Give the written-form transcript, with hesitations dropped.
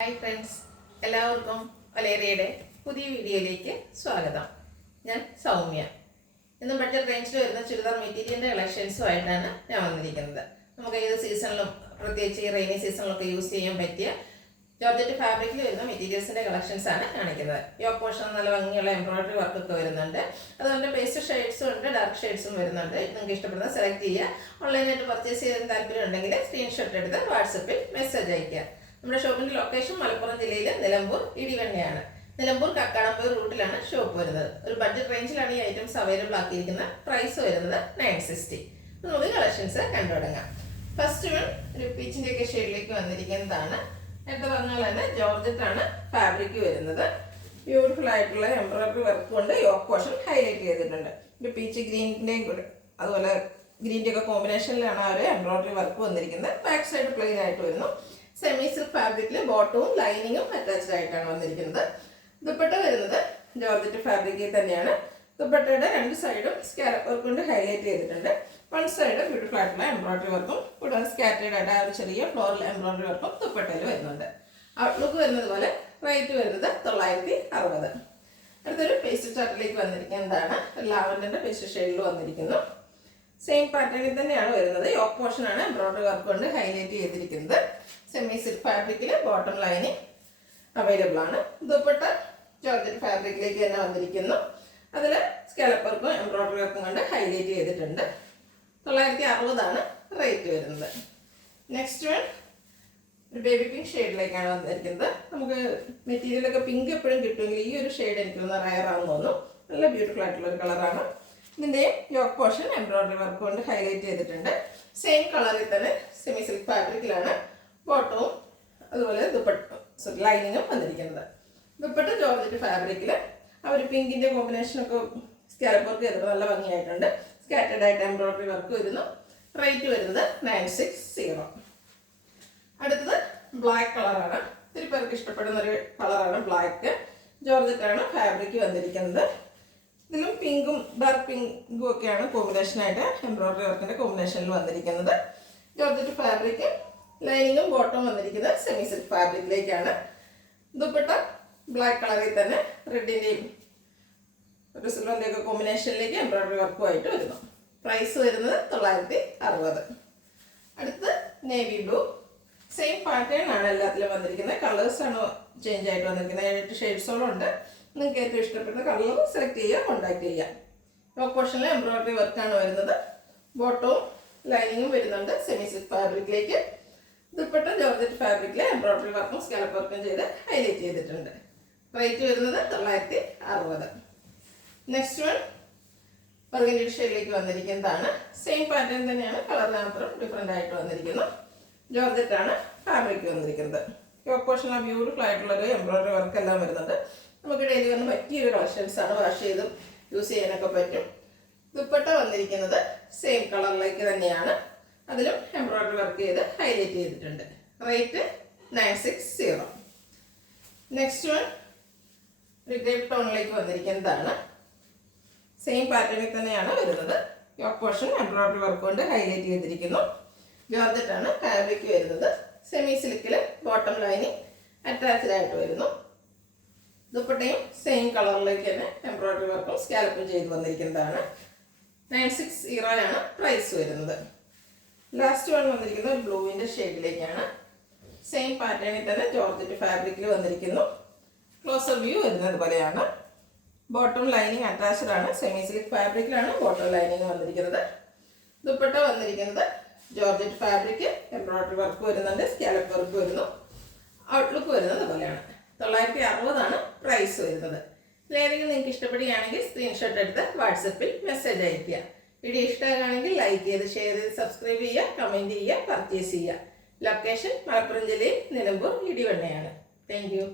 Hi friends, എല്ലാവർക്കും വലേറിയയുടെ പുതിയ വീഡിയോയിലേക്ക് സ്വാഗതം. ഞാൻ സൗമ്യ. ഇന്ന് ബഡ്ജറ്റ് റേഞ്ചിൽ വരുന്ന ചുരിദാർ മെറ്റീരിയലിൻ്റെ കളക്ഷൻസുമായിട്ടാണ് ഞാൻ വന്നിരിക്കുന്നത്. നമുക്ക് ഏത് സീസണിലും, പ്രത്യേകിച്ച് ഈ റെയിനി സീസണിലൊക്കെ യൂസ് ചെയ്യാൻ പറ്റിയ ജോർജറ്റ് ഫാബ്രിക്കിൽ വരുന്ന മെറ്റീരിയൽസിൻ്റെ കളക്ഷൻസാണ് കാണിക്കുന്നത്. യോക്ക് പോർഷൻ നല്ല ഭംഗിയുള്ള എംബ്രോയിഡറി വർക്കൊക്കെ വരുന്നുണ്ട്. അതുകൊണ്ട് പേസ്റ്റ് ഷെയ്ഡ്സും ഉണ്ട്, ഡാർക്ക് ഷെയ്ഡ്സും വരുന്നുണ്ട്. നിങ്ങൾക്ക് ഇഷ്ടപ്പെടുന്ന സെലക്ട് ചെയ്യുക. ഓൺലൈനായിട്ട് പർച്ചേസ് ചെയ്യാൻ താല്പര്യം ഉണ്ടെങ്കിൽ സ്ക്രീൻഷോട്ട് എടുത്ത് വാട്സപ്പിൽ മെസ്സേജ് അയയ്ക്കുക. നമ്മുടെ ഷോപ്പിൻ്റെ ലൊക്കേഷൻ മലപ്പുറം ജില്ലയിലെ നിലമ്പൂർ ഇടിവണ്ണയാണ്. നിലമ്പൂർ കക്കാടംപൊയിൽ റൂട്ടിലാണ് ഷോപ്പ് വരുന്നത്. ഒരു ബഡ്ജറ്റ് റേഞ്ചിലാണ് ഈ ഐറ്റംസ് അവൈലബിൾ ആക്കിയിരിക്കുന്നത്. പ്രൈസ് വരുന്നത് 960. നമുക്ക് കളക്ഷൻസ് കണ്ടു തുടങ്ങാം. ഫസ്റ്റ് വൺ ഒരു പീച്ചിൻ്റെ ഒക്കെ ഷെയ്ഡിലേക്ക് വന്നിരിക്കുന്നതാണ്. നേരത്തെ പറഞ്ഞാൽ തന്നെ ജോർജറ്റ് ആണ് ഫാബ്രിക് വരുന്നത്. ബ്യൂട്ടിഫുൾ ആയിട്ടുള്ള എംബ്രോയിഡറി വർക്ക് കൊണ്ട് യോക്ക് പോർഷൻ ഹൈലൈറ്റ് ചെയ്തിട്ടുണ്ട്. ഒരു പീച്ച് ഗ്രീനിൻ്റെയും കൂടെ അതുപോലെ ഗ്രീൻ്റെ ഒക്കെ കോമ്പിനേഷനിലാണ് ആ ഒരു എംബ്രോയിഡറി വർക്ക് വന്നിരിക്കുന്നത്. ബാക്ക് സൈഡ് പ്ലെയിൻ ആയിട്ട് വരുന്നു. സെമി സിൽക്ക് ഫാബ്രിക്കിൽ ബോട്ടവും ലൈനിങ്ങും അറ്റാച്ച്ഡ് ആയിട്ടാണ് വന്നിരിക്കുന്നത്. ദുപ്പട്ട വരുന്നത് ജോർജറ്റ് ഫാബ്രിക്കിൽ തന്നെയാണ്. ദുപ്പട്ടയുടെ രണ്ട് സൈഡും സ്കാലപ്പ് വർക്ക് കൊണ്ട് ഹൈലൈറ്റ് ചെയ്തിട്ടുണ്ട്. വൺ സൈഡ് ബ്യൂട്ടിഫുൾ ആയിട്ടുള്ള എംബ്രോയിഡറി വർക്കും കൂടാതെ സ്കാറ്റേഡ് ആയിട്ട് ആ ഒരു ചെറിയ ഫ്ലോറൽ എംബ്രോയിഡറി വർക്കും ദുപ്പട്ടയിൽ വരുന്നുണ്ട്. ഔട്ട്ലുക്ക് വരുന്നത് പോലെ റേറ്റ് വരുന്നത് 960. അടുത്തൊരു പേസ്റ്റ് ചാർട്ടിലേക്ക് വന്നിരിക്കുന്നതാണ്. ലാവൻഡറിന്റെ പേസ്റ്റ് ഷെയ്ഡിൽ വന്നിരിക്കുന്നു. സെയിം പാറ്റേണിൽ തന്നെയാണ് വരുന്നത്. യോക്ക് പോർഷനാണ് എംബ്രോയിഡറി വർക്ക് കൊണ്ട് ഹൈലൈറ്റ് ചെയ്തിരിക്കുന്നത്. സെമി സിൽക്ക് ഫാബ്രിക്കിൽ ബോട്ടം ലൈനിങ് അവൈലബിൾ ആണ്. ദുപ്പട്ട ജോർജറ്റ് ഫാബ്രിക്കിലേക്ക് തന്നെ വന്നിരിക്കുന്നു. അതിൽ സ്കാലപ്പ് വർക്കും എംബ്രോയിഡറി വർക്കും കൊണ്ട് ഹൈലൈറ്റ് ചെയ്തിട്ടുണ്ട്. 960 റേറ്റ് വരുന്നത്. നെക്സ്റ്റ് വൺ ഒരു ബേബി പിങ്ക് ഷെയ്ഡിലേക്കാണ് വന്നിരിക്കുന്നത്. നമുക്ക് മെറ്റീരിയലൊക്കെ പിങ്ക് എപ്പോഴും കിട്ടുമെങ്കിൽ ഈ ഒരു ഷെയ്ഡ് എനിക്കൊന്ന് റയറാണെന്ന് തോന്നുന്നു. നല്ല ബ്യൂട്ടിഫുൾ ആയിട്ടുള്ള ഒരു കളറാണ്. ഇതിൻ്റെ യോക്ക് പോർഷൻ എംബ്രോയിഡറി വർക്ക് കൊണ്ട് ഹൈലൈറ്റ് ചെയ്തിട്ടുണ്ട്. സെയിം കളറിൽ തന്നെ സെമി സിൽക്ക് ഫാബ്രിക്കിലാണ് ബോട്ടവും അതുപോലെ ദുപ്പട്ട ലൈനിങ്ങും വന്നിരിക്കുന്നത്. ദുപ്പട്ട ജോർജറ്റ് ഫാബ്രിക്കിൽ ആ ഒരു പിങ്കിൻ്റെ കോമ്പിനേഷനൊക്കെ സ്കാലപ്പ് വർക്ക് ചെയ്തിട്ട് നല്ല ഭംഗിയായിട്ടുണ്ട്. സ്കാറ്റേഡ് ആയിട്ട് എംബ്രോയിഡറി വർക്ക് വരുന്നു. റേറ്റ് വരുന്നത് 960. അടുത്തത് ബ്ലാക്ക് കളറാണ്. ഒത്തിരി പേർക്ക് ഇഷ്ടപ്പെടുന്ന ഒരു കളറാണ് ബ്ലാക്ക്. ജോർജറ്റാണ് ഫാബ്രിക് വന്നിരിക്കുന്നത്. ഇതിലും പിങ്കും ഡാർക്ക് പിങ്കും ഒക്കെയാണ് കോമ്പിനേഷനായിട്ട് എംബ്രോയിഡറി വർക്കിൻ്റെ കോമ്പിനേഷനിൽ വന്നിരിക്കുന്നത്. ജോർജറ്റ് ഫാബ്രിക് ലൈനിങ്ങും ബോട്ടവും വന്നിരിക്കുന്നത് സെമി സിൽക്ക് ഫാബ്രിക്കിലേക്കാണ്. ദുപ്പട്ട ബ്ലാക്ക് കളറിൽ തന്നെ റെഡിൻ്റെയും ഒരു സിൽവറിൻ്റെ ഒക്കെ കോമ്പിനേഷനിലേക്ക് എംബ്രോയിഡറി വർക്കുമായിട്ട് വരുന്നു. പ്രൈസ് വരുന്നത് 960. അടുത്ത് നേവി ബ്ലൂ. സെയിം പാറ്റേൺ ആണ് എല്ലാത്തിലും വന്നിരിക്കുന്നത്. കളേഴ്സാണ് ചേഞ്ച് ആയിട്ട് വന്നിരിക്കുന്നത്. 7 ഷെയ്ഡ്സോളം ഉണ്ട്. നിങ്ങൾക്ക് ഏറ്റവും ഇഷ്ടപ്പെടുന്ന കളർ സെലക്ട് ചെയ്യുക, കോൺടാക്ട് ചെയ്യുക. യോക്ക് പോർഷനിൽ എംബ്രോയിഡറി വർക്കാണ് വരുന്നത്. ബോട്ടവും ലൈനിങ്ങും വരുന്നുണ്ട് സെമി സിൽക്ക് ഫാബ്രിക്കിലേക്ക്. ദുപ്പട്ട ജോർജറ്റ് ഫാബ്രിക്കിൽ എംബ്രോയിഡറി വർക്കും സ്കാലപ്പ് വർക്കും ചെയ്ത് ഹൈലൈറ്റ് ചെയ്തിട്ടുണ്ട്. റേറ്റ് വരുന്നത് 960. നെക്സ്റ്റ് വൺ ബർഗൻഡി ഷെയ്ഡിലേക്ക് വന്നിരിക്കുന്നതാണ്. സെയിം പാറ്റേൺ തന്നെയാണ്, കളർ മാത്രം ഡിഫറെൻ്റ് ആയിട്ട് വന്നിരിക്കുന്നു. ജോർജറ്റാണ് ഫാബ്രിക് വന്നിരിക്കുന്നത്. യോക്ക് പോർഷൻ ആ ബ്യൂട്ടിഫുൾ ആയിട്ടുള്ളൊരു എംബ്രോയിഡറി വർക്ക് എല്ലാം വരുന്നുണ്ട്. നമുക്ക് ഡെയിലി വന്ന് പറ്റിയൊരു കളക്ഷൻസാണ്. വാഷ് ചെയ്തും യൂസ് ചെയ്യാനൊക്കെ പറ്റും. ദുപ്പട്ട വന്നിരിക്കുന്നത് സെയിം കളറിലേക്ക് തന്നെയാണ്. അതിലും എംബ്രോയിഡറി വർക്ക് ചെയ്ത് ഹൈലൈറ്റ് ചെയ്തിട്ടുണ്ട്. റേറ്റ് 960. നെക്സ്റ്റ് വൺ ഒരു ഗ്രേപ്പ് ടോണിലേക്ക് വന്നിരിക്കുന്നതാണ്. സെയിം പാറ്റേണിൽ തന്നെയാണ് വരുന്നത്. യോക്ക് പോർഷൻ എംബ്രോയിഡറി വർക്ക് കൊണ്ട് ഹൈലൈറ്റ് ചെയ്തിരിക്കുന്നു. ജോർജറ്റാണ് ഫാബ്രിക് വരുന്നത്. സെമി സിൽക്കിൽ ബോട്ടം ലൈനിങ് അറ്റാച്ച്ഡ് ആയിട്ട് വരുന്നു. ദുപ്പട്ടയും സെയിം കളറിലേക്ക് തന്നെ എംബ്രോയിഡറി വർക്കും സ്കാലപ്പും ചെയ്ത് വന്നിരിക്കുന്നതാണ്. 960 പ്രൈസ് വരുന്നത്. ലാസ്റ്റ് വൺ വന്നിരിക്കുന്നത് ഒരു ബ്ലൂവിൻ്റെ ഷെയ്ഡിലേക്കാണ്. സെയിം പാറ്റേണിൽ തന്നെ ജോർജറ്റ് ഫാബ്രിക്കിൽ വന്നിരിക്കുന്നു. ക്ലോസർ വ്യൂ വരുന്നത് പോലെയാണ്. ബോട്ടം ലൈനിങ് അറ്റാച്ച്ഡ് ആണ്. സെമി സിൽക്ക് ഫാബ്രിക്കിലാണ് ബോട്ടം ലൈനിങ് വന്നിരിക്കുന്നത്. ദുപ്പട്ട വന്നിരിക്കുന്നത് ജോർജറ്റ് ഫാബ്രിക്, എംബ്രോയിഡറി വർക്ക് വരുന്നുണ്ട്, സ്കാലപ്പ് വർക്ക് വരുന്നു. ഔട്ട്ലുക്ക് വരുന്നത് പോലെയാണ്. 960 പ്രൈസ് വരുന്നത്. ഇതിലേതെങ്കിലും നിങ്ങൾക്ക് ഇഷ്ടപ്പെടുകയാണെങ്കിൽ സ്ക്രീൻഷോട്ട് എടുത്ത് വാട്സപ്പിൽ മെസ്സേജ് അയയ്ക്കുക. വീഡിയോ ഇഷ്ടമാണെങ്കിൽ ലൈക്ക് ചെയ്ത്, ഷെയർ ചെയ്ത്, സബ്സ്ക്രൈബ് ചെയ്യുക, കമൻറ്റ് ചെയ്യുക, പർച്ചേസ് ചെയ്യുക. ലൊക്കേഷൻ മലപ്പുറം ജില്ലയിൽ നിലമ്പൂർ ഇടിവണ്ണയാണ്. Thank you.